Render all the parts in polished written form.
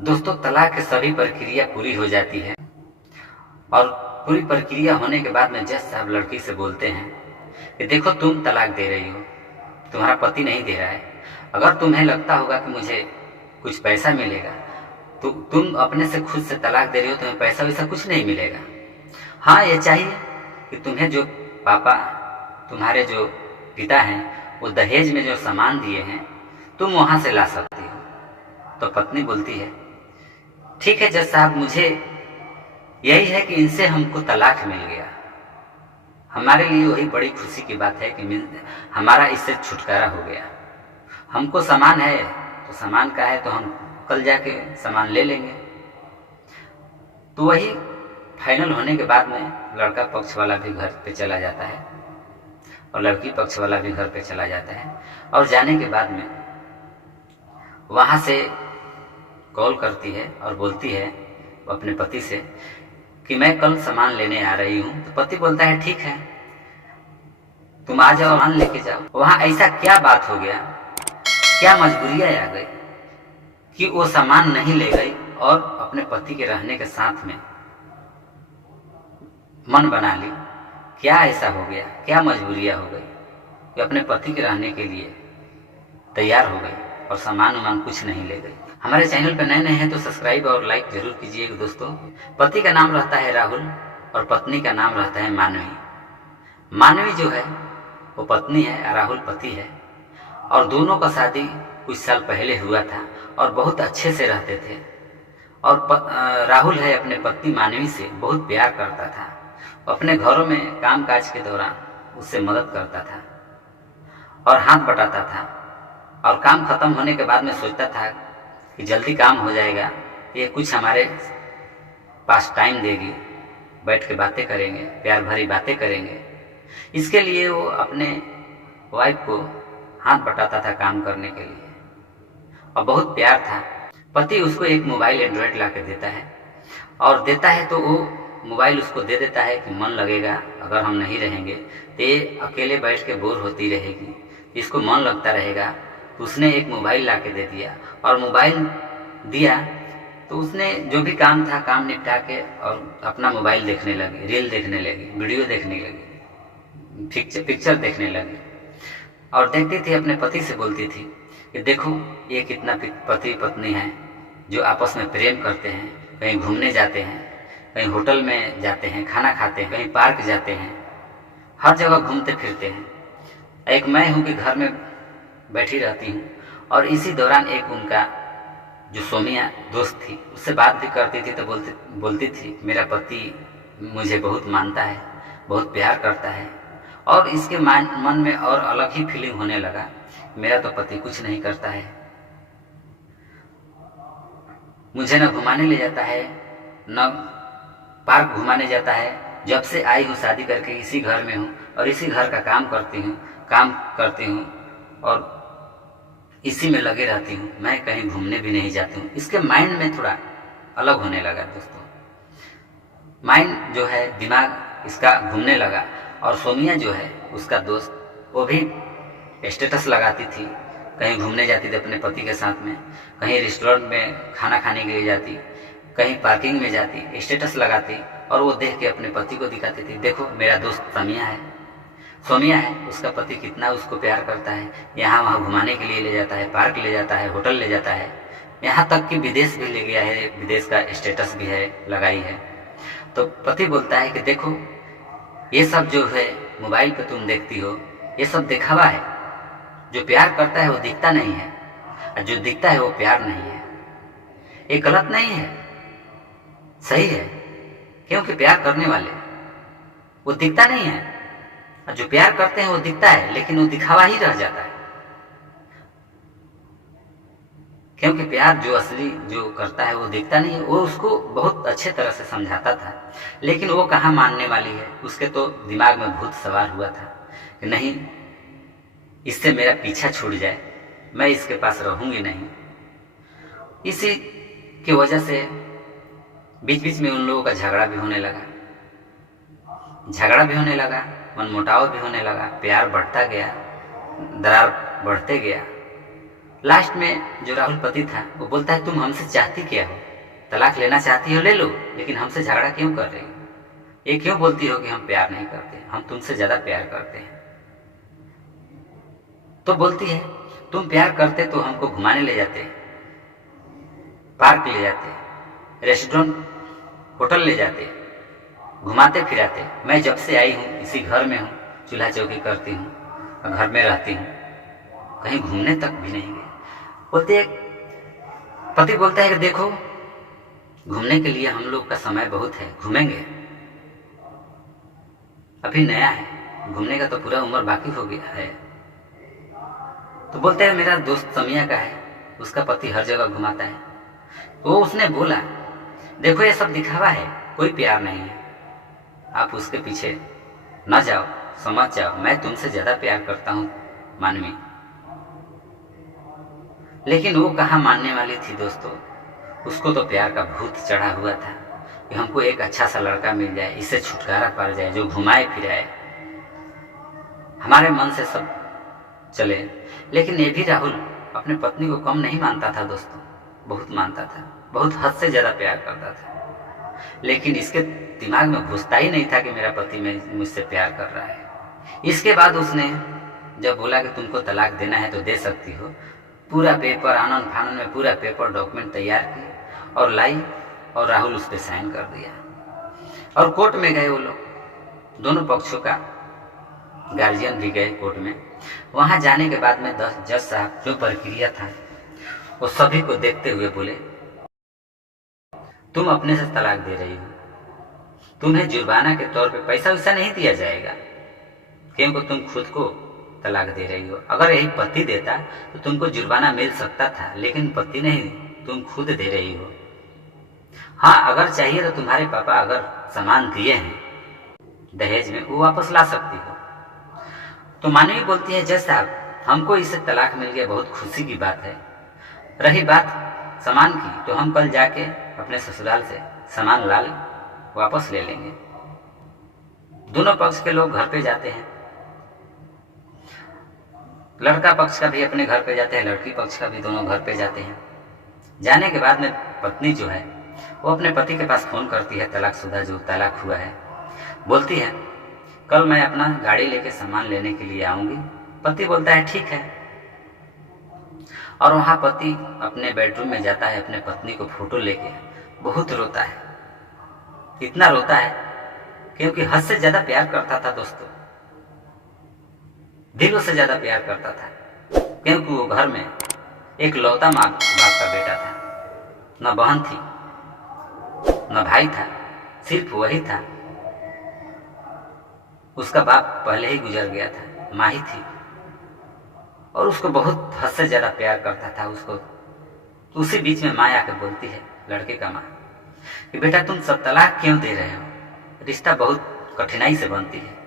दोस्तों, तलाक की सभी प्रक्रिया पूरी हो जाती है और पूरी प्रक्रिया होने के बाद में जज साहब लड़की से बोलते हैं कि देखो, तुम तलाक दे रही हो, तुम्हारा पति नहीं दे रहा है। अगर तुम्हें लगता होगा कि मुझे कुछ पैसा मिलेगा तो तुम अपने से खुद से तलाक दे रही हो, तुम्हें पैसा वैसा कुछ नहीं मिलेगा। हाँ, ये चाहिए कि तुम्हें जो पापा, तुम्हारे जो पिता हैं, वो दहेज में जो सामान दिए हैं तुम वहाँ से ला सकती हो। तो पत्नी बोलती है, ठीक है जज साहब, मुझे यही है कि इनसे हमको तलाक मिल गया। हमारे लिए वही बड़ी खुशी की बात है कि हमारा इससे छुटकारा हो गया। हमको सामान है तो सामान का है तो हम कल जाके सामान ले लेंगे। तो वही फाइनल होने के बाद में लड़का पक्ष वाला भी घर पे चला जाता है और लड़की पक्ष वाला भी घर पे चला जाता है। और जाने के बाद में वहाँ से कॉल करती है और बोलती है अपने पति से कि मैं कल सामान लेने आ रही हूँ। तो पति बोलता है, ठीक है, तुम आ जाओ, सामान लेके जाओ। वहाँ ऐसा क्या बात हो गया, क्या मजबूरियाँ आ गई कि वो सामान नहीं ले गई और अपने पति के रहने के साथ में मन बना ली। क्या ऐसा हो गया, क्या मजबूरियाँ हो गई कि अपने पति के रहने के लिए तैयार हो गई और सामान वामान कुछ नहीं ले गई। हमारे चैनल पर नए नए हैं तो सब्सक्राइब और लाइक जरूर कीजिएगा दोस्तों। पति का नाम रहता है राहुल और पत्नी का नाम रहता है मानवी। मानवी जो है वो पत्नी है, राहुल पति है। और दोनों का शादी कुछ साल पहले हुआ था और बहुत अच्छे से रहते थे। और राहुल है अपने पत्नी मानवी से बहुत प्यार करता था। अपने घरों में काम काज के दौरान उससे मदद करता था और हाथ बटाता था। और काम खत्म होने के बाद में सोचता था कि जल्दी काम हो जाएगा, ये कुछ हमारे पास टाइम देगी, बैठ के बातें करेंगे, प्यार भरी बातें करेंगे। इसके लिए वो अपने वाइफ को हाथ बटाता था काम करने के लिए और बहुत प्यार था। पति उसको एक मोबाइल एंड्रॉयड ला के देता है और देता है तो वो मोबाइल उसको दे देता है कि मन लगेगा, अगर हम नहीं रहेंगे तो ये अकेले बैठ के बोर होती रहेगी, इसको मन लगता रहेगा। तो उसने एक मोबाइल ला के दे दिया और मोबाइल दिया तो उसने जो भी काम था काम निपटा के और अपना मोबाइल देखने लगी, रील देखने लगी, वीडियो देखने लगी, पिक्चर देखने लगी। और देखती थी अपने पति से बोलती थी कि देखो ये कितना पति पत्नी है जो आपस में प्रेम करते हैं, कहीं घूमने जाते हैं, कहीं होटल में जाते हैं, खाना खाते हैं, कहीं पार्क जाते हैं, हर जगह घूमते फिरते हैं। एक मैं हूँ कि घर में बैठी रहती हूँ। और इसी दौरान एक उनका जो सोमिया दोस्त थी उससे बात भी करती थी तो बोलती थी मेरा पति मुझे बहुत मानता है, बहुत प्यार करता है। और इसके मन में और अलग ही फीलिंग होने लगा, मेरा तो पति कुछ नहीं करता है, मुझे न घुमाने ले जाता है, न पार्क घुमाने जाता है। जब से आई हूँ शादी करके इसी घर में हूँ और इसी घर का काम करती हूँ और इसी में लगे रहती हूँ, मैं कहीं घूमने भी नहीं जाती हूँ। इसके माइंड में थोड़ा अलग होने लगा दोस्तों, माइंड जो है दिमाग इसका घूमने लगा। और सोमिया जो है उसका दोस्त, वो भी स्टेटस लगाती थी, कहीं घूमने जाती थी अपने पति के साथ में, कहीं रेस्टोरेंट में खाना खाने के लिए जाती, कहीं पार्किंग में जाती, स्टेटस लगाती और वो देख के अपने पति को दिखाती थी, देखो मेरा दोस्त सोमिया है, उसका पति कितना उसको प्यार करता है, यहाँ वहाँ घुमाने के लिए ले जाता है, पार्क ले जाता है, होटल ले जाता है, यहाँ तक कि विदेश भी ले गया है, विदेश का स्टेटस भी है लगाई है। तो पति बोलता है कि देखो ये सब जो है मोबाइल पे तुम देखती हो, ये सब दिखावा है, जो प्यार करता है वो दिखता नहीं है और जो दिखता है वो प्यार नहीं है। ये गलत नहीं है, सही है, क्योंकि प्यार करने वाले वो दिखता नहीं है और जो प्यार करते हैं वो दिखता है, लेकिन वो दिखावा ही रह जाता है। क्योंकि प्यार जो असली जो करता है वो दिखता नहीं है। वो उसको बहुत अच्छे तरह से समझाता था, लेकिन वो कहाँ मानने वाली है। उसके तो दिमाग में भूत सवार हुआ था कि नहीं, इससे मेरा पीछा छूट जाए, मैं इसके पास रहूंगी नहीं। इसी की वजह से बीच बीच में उन लोगों का झगड़ा भी होने लगा, मनमुटाव भी होने लगा, प्यार बढ़ता गया, दरार बढ़ते गया। लास्ट में जो राहुल पति था वो बोलता है, तुम हमसे चाहती क्या हो? तलाक लेना चाहती हो ले लो, लेकिन हमसे झगड़ा क्यों कर रही हो? ये क्यों बोलती हो कि हम प्यार नहीं करते, हम तुमसे ज्यादा प्यार करते हैं? तो बोलती है, तुम प्यार करते तो हमको घुमाने ले जाते, पार्क ले जाते, रेस्टोरेंट होटल ले जाते, घुमाते फिराते। मैं जब से आई हूँ इसी घर में हूँ, चूल्हा चौकी करती हूँ, घर में रहती हूँ, कहीं घूमने तक भी नहीं गए। बोलते है, पति बोलता है कि देखो घूमने के लिए हम लोग का समय बहुत है, घूमेंगे, अभी नया है, घूमने का तो पूरा उम्र बाकी हो गया है। तो बोलते हैं, मेरा दोस्त समिया का है, उसका पति हर जगह घुमाता है। तो उसने बोला, देखो ये सब दिखावा है, कोई प्यार नहीं है, आप उसके पीछे न जाओ, समझ जाओ, मैं तुमसे ज्यादा प्यार करता हूं मानवी। लेकिन वो कहाँ मानने वाली थी दोस्तों, उसको तो प्यार का भूत चढ़ा हुआ था कि हमको एक अच्छा सा लड़का मिल जाए, इससे छुटकारा पा जाए, जो घुमाए फिराए, हमारे मन से सब चले। लेकिन ये भी राहुल अपने पत्नी को कम नहीं मानता था दोस्तों, बहुत मानता था, बहुत हद से ज्यादा प्यार करता था। लेकिन इसके दिमाग में घुसता ही नहीं था कि मेरा पति मुझसे प्यार कर रहा है। इसके बाद उसने जब बोला कि तुमको तलाक देना है तो दे सकती हो, पूरा पेपर आनंद फानन में पूरा पेपर डॉक्यूमेंट तैयार किए और लाई, और राहुल उस पर साइन कर दिया। और कोर्ट में गए वो लोग, दोनों पक्षों का गार्जियन भी गए कोर्ट में। वहां जाने के बाद में जज साहब जो प्रक्रिया था वो सभी को देखते हुए बोले, तुम अपने से तलाक दे रही हो, तुम्हें जुर्माना के तौर पे पैसा वैसा नहीं दिया जाएगा, क्योंकि तुम खुद को तलाक दे रही हो। अगर यही पति देता तो तुमको जुर्माना मिल सकता था, लेकिन पति नहीं, तुम खुद दे रही हो। हाँ, अगर चाहिए तो तुम्हारे पापा अगर सामान दिए हैं दहेज में, वो वापस ला सकती हो। तो मानवी बोलती है, जज साहब हमको इससे तलाक मिल गया, बहुत खुशी की बात है। रही बात सामान की, तो हम कल जाके अपने ससुराल से सामान लाल वापस ले लेंगे। दोनों पक्ष के लोग घर पे जाते हैं, लड़का पक्ष का भी अपने घर पे जाते हैं, लड़की पक्ष का भी, दोनों घर पे जाते हैं। जाने के बाद में पत्नी जो है वो अपने पति के पास फोन करती है, तलाकशुदा जो तलाक हुआ है, बोलती है कल मैं अपना गाड़ी लेके सामान लेने के लिए आऊंगी। पति बोलता है ठीक है, और वहां पति अपने बेडरूम में जाता है, अपने पत्नी को फोटो लेके बहुत रोता है, इतना रोता है क्योंकि हद से ज्यादा प्यार करता था दोस्तों, दिलों से ज्यादा प्यार करता था, क्योंकि वो घर में एक लौता बाप का बेटा था, न बहन थी न भाई था, सिर्फ वही था। उसका बाप पहले ही गुजर गया था, माँ ही थी, और उसको बहुत हद से ज्यादा प्यार करता था उसको। तो उसी बीच में माँ आके बोलती है, लड़के का माँ, कि बेटा तुम सब तलाक क्यों दे रहे हो, रिश्ता बहुत कठिनाई से बनती है,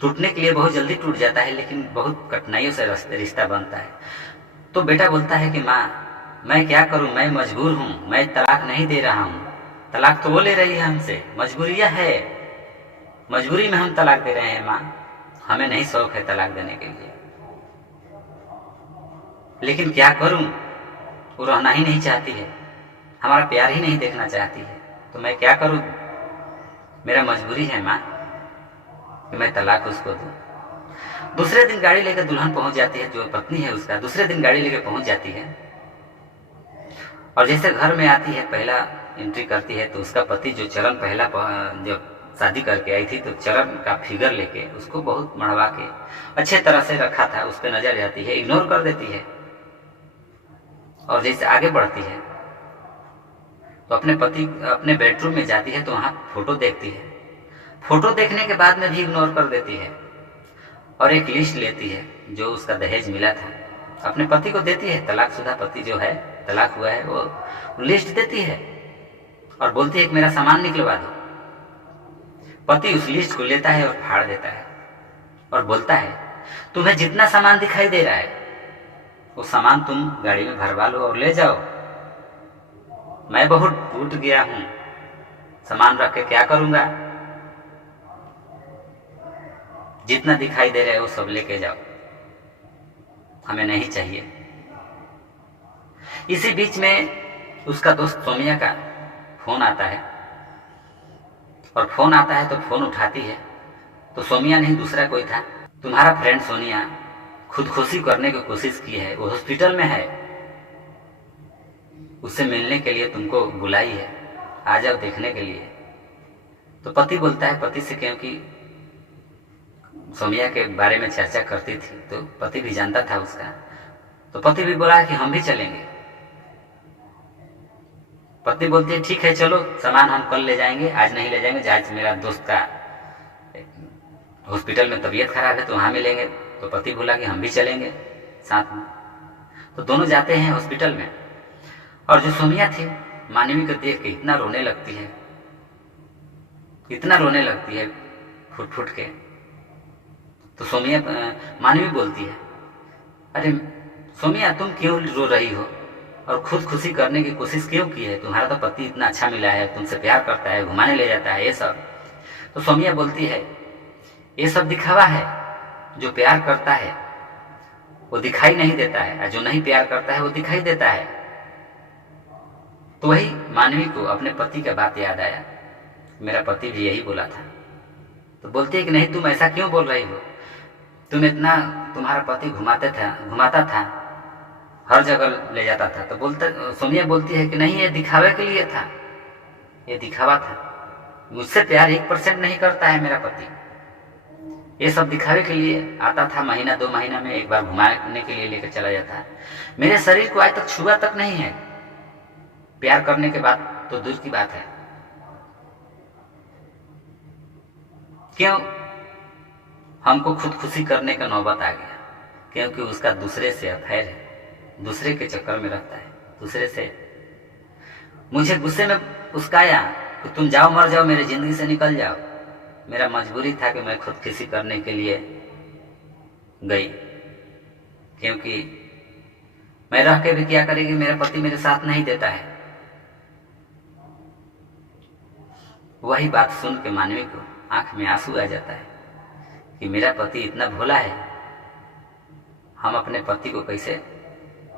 टूटने के लिए बहुत जल्दी टूट जाता है, लेकिन बहुत कठिनाइयों से रिश्ता बनता है। तो बेटा बोलता है कि माँ मैं क्या करूं, मैं मजबूर हूं, मैं तलाक नहीं दे रहा हूं, तलाक तो वो ले रही है हमसे, मजबूरियां है, मजबूरी में हम तलाक दे रहे हैं माँ, हमें नहीं शौक है तलाक देने के लिए, लेकिन क्या करूं, वो रहना ही नहीं चाहती है, हमारा प्यार ही नहीं देखना चाहती है, तो मैं क्या करूं, मेरा मजबूरी है माँ कि मैं तलाक उसको दूं। दूसरे दिन गाड़ी लेकर दुल्हन पहुंच जाती है, जो पत्नी है उसका, दूसरे दिन गाड़ी लेकर पहुंच जाती है, और जैसे घर में आती है, पहला एंट्री करती है, तो उसका पति जो चरण पहला जब शादी करके आई थी, तो चरण का फिगर लेके उसको बहुत मढ़वा के अच्छे तरह से रखा था, उस पर नजर जाती है, इग्नोर कर देती है, और जैसे आगे बढ़ती है तो अपने बेडरूम में जाती है, तो वहां फोटो देखती है, फोटो देखने के बाद में भी इग्नोर कर देती है, और एक लिस्ट लेती है जो उसका दहेज मिला था, अपने पति को देती है, तलाकशुदा पति जो है, तलाक हुआ है, वो लिस्ट देती है और बोलती है कि मेरा सामान निकलवा दो। पति उस लिस्ट को लेता है और फाड़ देता है और बोलता है, तुम्हें जितना सामान दिखाई दे रहा है वो सामान तुम गाड़ी में भरवा लो और ले जाओ, मैं बहुत टूट गया हूं, सामान रख के क्या करूंगा, जितना दिखाई दे रहा है वो सब लेके जाओ, हमें नहीं चाहिए। इसी बीच में उसका दोस्त सोमिया का फोन आता है, और फोन आता है तो फोन उठाती है तो सोमिया नहीं दूसरा कोई था, तुम्हारा फ्रेंड सोनिया खुदकुशी करने की कोशिश की है, वो हॉस्पिटल में है, उससे मिलने के लिए तुमको बुलाई है, आ जाओ देखने के लिए। तो पति बोलता है पति से, क्योंकि सोमिया के बारे में चर्चा करती थी तो पति भी जानता था उसका, तो पति भी बोला कि हम भी चलेंगे। पत्नी बोलती है ठीक है चलो, सामान हम कल ले जाएंगे, आज नहीं ले जाएंगे, आज मेरा दोस्त का हॉस्पिटल में तबीयत खराब है तो वहां मिलेंगे। तो पति बोला कि हम भी चलेंगे साथ में। तो दोनों जाते हैं हॉस्पिटल में, और जो सोमिया थी मानवी को देख के इतना रोने लगती है, इतना रोने लगती है फुट फुट के। तो सोमिया मानवी बोलती है अरे सोमिया तुम क्यों रो रही हो और खुदकुशी करने की कोशिश क्यों की है, तुम्हारा तो पति इतना अच्छा मिला है, तुमसे प्यार करता है, घुमाने ले जाता है, ये सब। तो सोमिया बोलती है ये सब दिखावा है, जो प्यार करता है वो दिखाई नहीं देता है, और जो नहीं प्यार करता है वो दिखाई देता है। तो वही मानवी को अपने पति का बात याद आया, मेरा पति भी यही बोला था। तो बोलती है कि नहीं तुम ऐसा क्यों बोल रही हो, तुम इतना, तुम्हारा पति घुमाता था, हर जगह ले जाता था। तो सोनिया बोलती है कि नहीं ये दिखावे के लिए था, ये दिखावा था, मुझसे प्यार 1% नहीं करता है मेरा पति, ये सब दिखावे के लिए आता था, महीना 2 महीना में एक बार घुमाने के लिए लेकर चला जाता है, मेरे शरीर को आज तक छुआ तक नहीं है, प्यार करने के बाद तो दूर की बात है। क्यों हमको खुदकुशी करने का नौबत आ गया, क्योंकि उसका दूसरे से अफेयर है, दूसरे के चक्कर में रहता है, दूसरे से। मुझे गुस्से में उसकाया कि तुम जाओ मर जाओ, मेरी जिंदगी से निकल जाओ। मेरा मजबूरी था कि मैं खुदकुशी करने के लिए गई, क्योंकि मैं रह के भी क्या करेगी, मेरा पति मेरे साथ नहीं देता है। वही बात सुन के मानवी को आंख में आंसू आ जाता है कि मेरा पति इतना भोला है, हम अपने पति को कैसे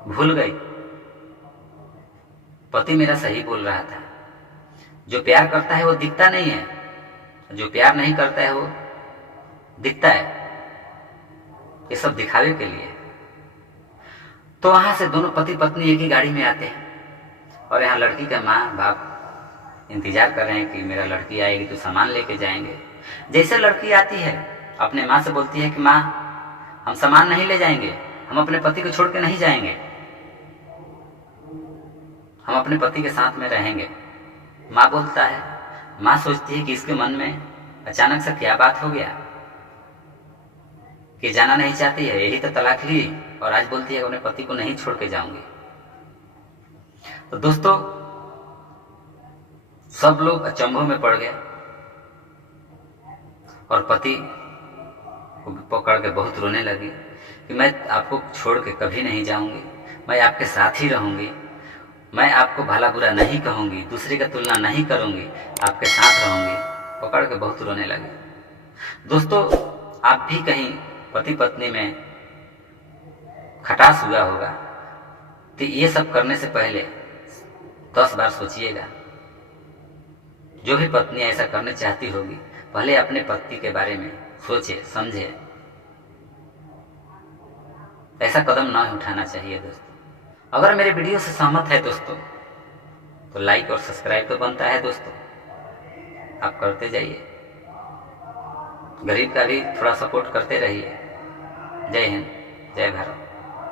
भूल गई। पति मेरा सही बोल रहा था, जो प्यार करता है वो दिखता नहीं है, जो प्यार नहीं करता है वो दिखता है, ये सब दिखावे के लिए। तो वहां से दोनों पति पत्नी एक ही गाड़ी में आते हैं, और यहाँ लड़की का माँ बाप इंतजार कर रहे हैं कि मेरा लड़की आएगी तो सामान लेके जाएंगे। जैसे लड़की आती है अपने माँ से बोलती है कि माँ हम सामान नहीं ले जाएंगे, हम अपने पति को छोड़ के नहीं जाएंगे, हम अपने पति के साथ में रहेंगे। माँ बोलता है, माँ सोचती है कि इसके मन में अचानक से क्या बात हो गया कि जाना नहीं चाहती है, यही तो तलाक ली और आज बोलती है कि अपने पति को नहीं छोड़ के जाऊंगी। तो दोस्तों सब लोग अचंभों में पड़ गए, और पति को पकड़ के बहुत रोने लगी कि मैं आपको छोड़ के कभी नहीं जाऊंगी, मैं आपके साथ ही रहूंगी, मैं आपको भला बुरा नहीं कहूंगी, दूसरे का तुलना नहीं करूंगी, आपके साथ रहूंगी। पकड़ के बहुत रोने लगे। दोस्तों आप भी कहीं पति पत्नी में खटास हुआ होगा तो ये सब करने से पहले 10 बार सोचिएगा। जो भी पत्नी ऐसा करने चाहती होगी पहले अपने पति के बारे में सोचे समझे, ऐसा कदम ना उठाना चाहिए। दोस्तों अगर मेरे वीडियो से सहमत है दोस्तों तो लाइक और सब्सक्राइब तो बनता है दोस्तों, आप करते जाइए, गरीब का भी थोड़ा सपोर्ट करते रहिए। जय हिंद, जय भारत।